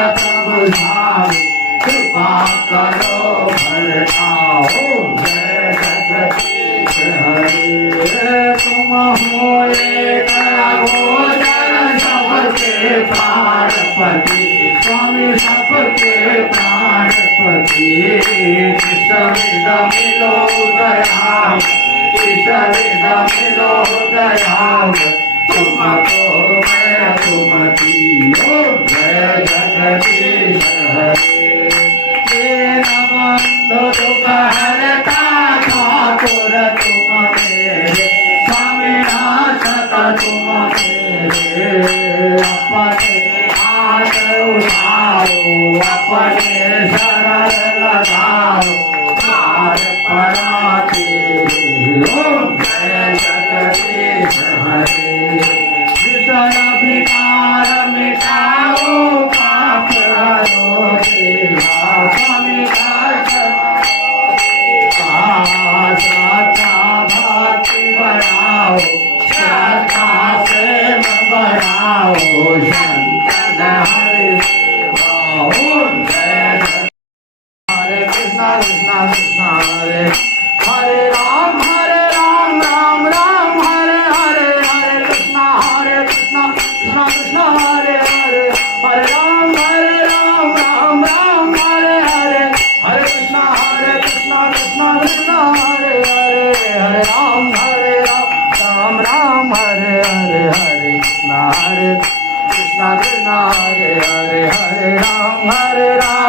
प्रभु धाम कृपा करो भरताओ जय जगदीश हरे तुम हो एक भोजन सबके प्राणपति स्वामी सबके प्राणपति किसविद मिलो दयाम किसविद मिलो दयाम तुमको मैं तुम दियो जय जगदीश हरे दीनबंधु दुख हरता ठाकुर तुम मेरे स्वामी नाशक तुम मेरे अपने हाथ उठाओ अपने शरण लगाओ पार पराते ओम जय जगदीश हरे विषय विकार मिटाओ पाप हरो देवा स्वामी श्रद्धा भक्ति बढ़ाओ श्रद्धा प्रेम बढ़ाओ संतन हरि सेवा ओम जय हरे कृष्णा कृष्णा कृष्णा हरे हरे राम राम राम हरे हरे हरे कृष्णा कृष्णा कृष्णा हरे हरे हरे राम राम राम हरे हरे हरे कृष्णा कृष्णा कृष्णा हरे हरे हरे राम राम हरे हरे हरे कृष्णा कृष्णा कृष्णा हरे हरे हरे राम